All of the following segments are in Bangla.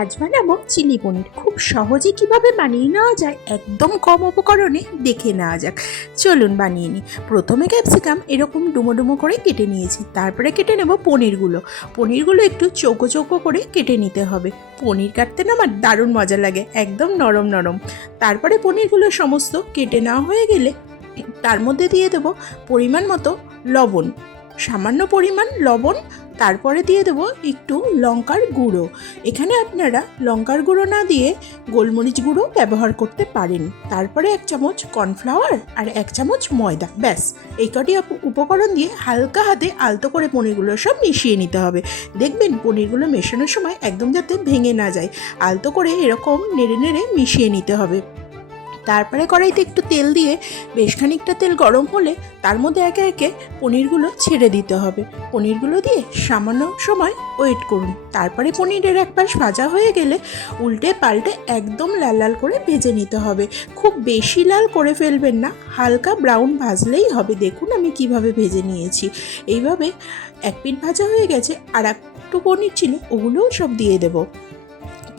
আজ বানাবো চিলি পনির। খুব সহজে কিভাবে বানিয়ে নেওয়া যায় একদম কম উপকরণে দেখে নেওয়া যাক। চলুন বানিয়ে নিই। প্রথমে ক্যাপসিকাম এরকম ডুমো ডুমো করে কেটে নিয়েছি, তারপরে কেটে নেব পনিরগুলো একটু চৌকো চৌকো করে কেটে নিতে হবে। পনির কাটতে না আমার দারুণ মজা লাগে, একদম নরম নরম। তারপরে পনিরগুলো সমস্ত কেটে নেওয়া হয়ে গেলে তার মধ্যে দিয়ে দেবো পরিমাণ মতো লবণ, সামান্য পরিমাণ লবণ। তারপরে দিয়ে দেবো একটু লঙ্কার গুঁড়ো। এখানে আপনারা লঙ্কার গুঁড়ো না দিয়ে গোলমরিচ গুঁড়ো ব্যবহার করতে পারেন। তারপরে 1 চামচ কর্নফ্লাওয়ার আর 1 চামচ ময়দা, ব্যাস এই কটি উপকরণ দিয়ে হালকা হাতে আলতো করে পনিরগুলো সব মিশিয়ে নিতে হবে। দেখবেন পনিরগুলো মেশানোর সময় একদম যাতে ভেঙে না যায়, আলতো করে এরকম নেড়ে নেড়ে মিশিয়ে নিতে হবে। তারপরে কড়াইতে একটু তেল দিয়ে বেশ খানিকটা তেল গরম হলে তার মধ্যে একে একে পনিরগুলো ছেড়ে দিতে হবে। পনিরগুলো দিয়ে সামান্য সময় ওয়েট করুন। তারপরে পনিরের এক পাশ ভাজা হয়ে গেলে উল্টে পাল্টে একদম লাল লাল করে ভেজে নিতে হবে। খুব বেশি লাল করে ফেলবেন না, হালকা ব্রাউন ভাজলেই হবে। দেখুন আমি কিভাবে ভেজে নিয়েছি। এইভাবে এক পিঠ ভাজা হয়ে গেছে, আর একটু পনির ছিল ওগুলোও সব দিয়ে দেবো।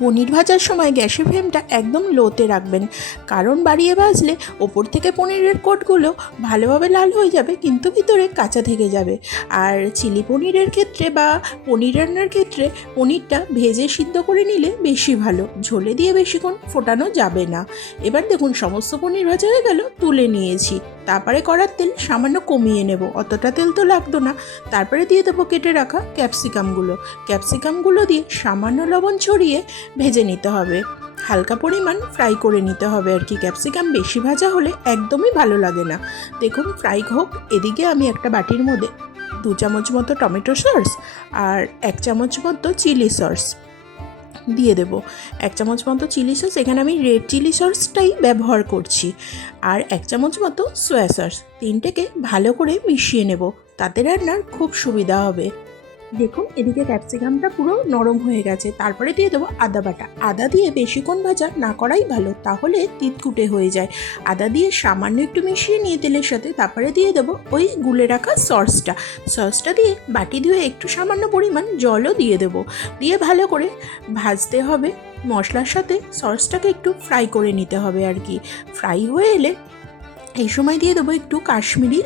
পনির ভাজার সময় গ্যাসের ফ্লেমটা একদম লোতে রাখবেন, কারণ বাড়িয়ে ভাজলে ওপর থেকে পনিরের কোটগুলো ভালোভাবে লাল হয়ে যাবে কিন্তু ভিতরে কাঁচা থেকে যাবে। আর চিলি পনিরের ক্ষেত্রে বা পনির রান্নার ক্ষেত্রে পনিরটা ভেজে সিদ্ধ করে নিলে বেশি ভালো, ঝোলে দিয়ে বেশিক্ষণ ফোটানো যাবে না। এবার দেখুন সমস্ত পনির ভাজা হয়ে গেল, তুলে নিয়েছি। তারপরে কড়ার তেল সামান্য কমিয়ে নেব, অতটা তেল তো লাগতো না। তারপরে দিয়ে দেবো কেটে রাখা ক্যাপসিকামগুলো দিয়ে সামান্য লবণ ছড়িয়ে ভেজে নিতে হবে। হালকা পরিমাণ ফ্রাই করে নিতে হবে আর কি। ক্যাপসিকাম বেশি ভাজা হলে একদমই ভালো লাগে না। দেখুন ফ্রাই হোক, এদিকে আমি একটা বাটির মধ্যে 2 চামচ মতো টমেটো সস আর 1 চামচ মতো চিলি সস দিয়ে দেবো। 1 চামচ মতো চিলি সস, এখানে আমি রেড চিলি সসটাই ব্যবহার করছি, আর 1 চামচ মতো সয়া সস। তিনটেকে ভালো করে মিশিয়ে নেব, তাতে রান্নার খুব সুবিধা হবে। দেখুন এদিকে ক্যাপসিকামটা পুরো নরম হয়ে গেছে। তারপরে দিয়ে দেবো আদা বাটা। আদা দিয়ে বেশিক্ষণ ভাজা না করাই ভালো, তাহলে তিতকুটে হয়ে যায়। আদা দিয়ে সামান্য একটু মিশিয়ে নিয়ে তেলের সাথে তারপরে দিয়ে দেবো ওই গুলে রাখা সসটা দিয়ে বাটি ধুয়ে একটু সামান্য পরিমাণ জলও দিয়ে দেবো। দিয়ে ভালো করে ভাজতে হবে। মশলার সাথে সসটাকে একটু ফ্রাই করে নিতে হবে আর কি। ফ্রাই হয়ে এলে এই সময় দিয়ে দেবো একটু কাশ্মীরি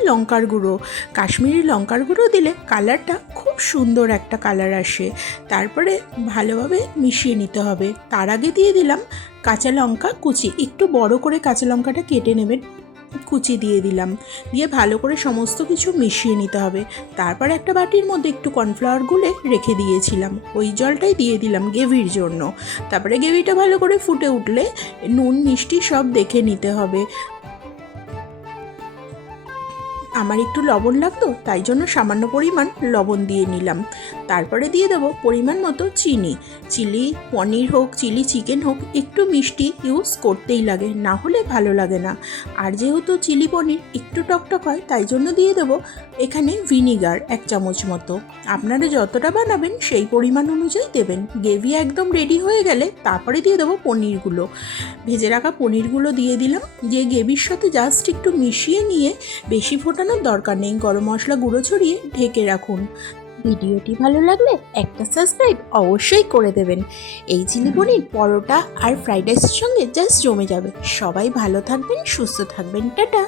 লঙ্কার গুঁড়ো দিলে কালারটা খুব সুন্দর একটা কালার আসে। তারপরে ভালোভাবে মিশিয়ে নিতে হবে। তার আগে দিয়ে দিলাম কাঁচা লঙ্কা কুচি, একটু বড় করে কাঁচা লঙ্কাটা কেটে নেবেন, কুচি দিয়ে দিলাম। দিয়ে ভালো করে সমস্ত কিছু মিশিয়ে নিতে হবে। তারপর একটা বাটির মধ্যে একটু কর্নফ্লাওয়ার গুলে রেখে দিয়েছিলাম, ওই জলটাই দিয়ে দিলাম গ্রেভির জন্য। তারপরে গ্রেভিটা ভালো করে ফুটে উঠলে নুন মিষ্টি সব দেখে নিতে হবে। আমার একটু লবণ লাগতো, তাই জন্য সামান্য পরিমাণ লবণ দিয়ে নিলাম। তারপরে দিয়ে দেবো পরিমাণ মতো চিনি। চিলি পনির হোক চিলি চিকেন হোক একটু মিষ্টি ইউজ করতেই লাগে, না হলে ভালো লাগে না। আর যেহেতু চিলি পনির একটু টকটক হয়, তাই জন্য দিয়ে দেবো এখানে ভিনিগার 1 চামচ মতো। আপনারা যতটা বানাবেন সেই পরিমাণ অনুযায়ী দেবেন। গ্রেভি একদম রেডি হয়ে গেলে তারপরে দিয়ে দেবো পনিরগুলো। ভেজে রাখা পনিরগুলো দিয়ে দিলাম, দিয়ে গ্রেভির সাথে জাস্ট একটু মিশিয়ে নিয়ে বেশি ফোটানোর দরকার নেই, গরম মশলা গুঁড়ো ছড়িয়ে ঢেকে রাখুন। ভিডিওটি ভালো লাগলে একটা সাবস্ক্রাইব অবশ্যই করে দেবেন। এই চিলি পনির পরোটা আর ফ্রাইড রাইসের সঙ্গে জাস্ট জমে যাবে। সবাই ভালো থাকবেন, সুস্থ থাকবেন, টাটা।